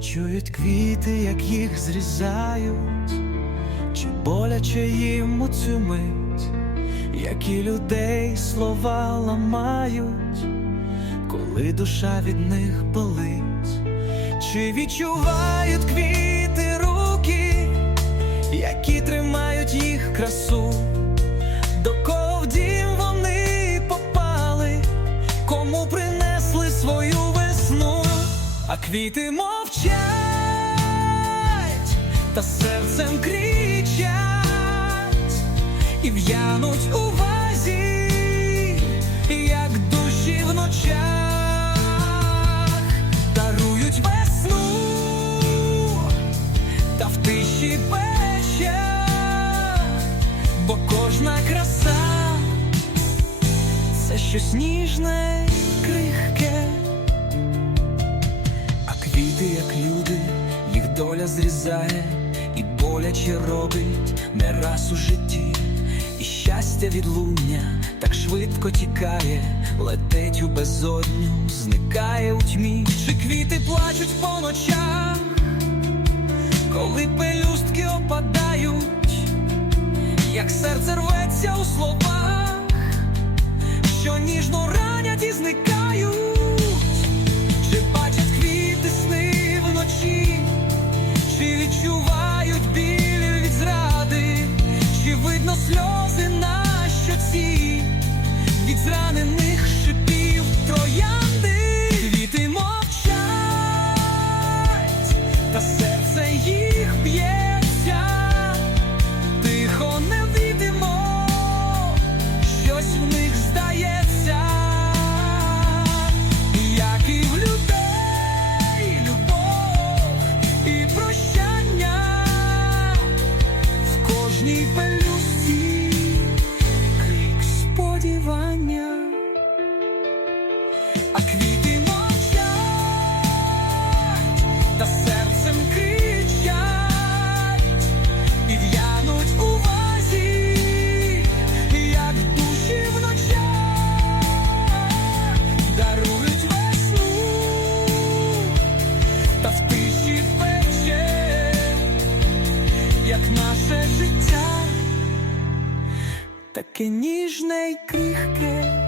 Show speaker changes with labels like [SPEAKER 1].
[SPEAKER 1] помічають квіти, як їх зрізають, чи боляче їм у цю мить, які людей слова ламають, коли душа від них болить, чи відчувають квіти руки, які тримають їх красу, до дім вони попали, кому принесли свою весну, а квіти мовчать та серцем кричать і в'януть у вазі, як душі в ночах, дарують весну та в тиші печать, бо кожна краса це щось ніжне, крихке, а як люди, їх доля зрізає і боляче робить. Не раз у житті, і щастя відлуння так швидко тікає, летить у безодню, зникає у тьмі, чи квіти плачуть по ночах, коли пелюстки опадають, як серце рветься у словах що ніжно сльози на щоці від зранених шипів троянди, та в тиші пече, як наше життя, таке ніжне й крихке.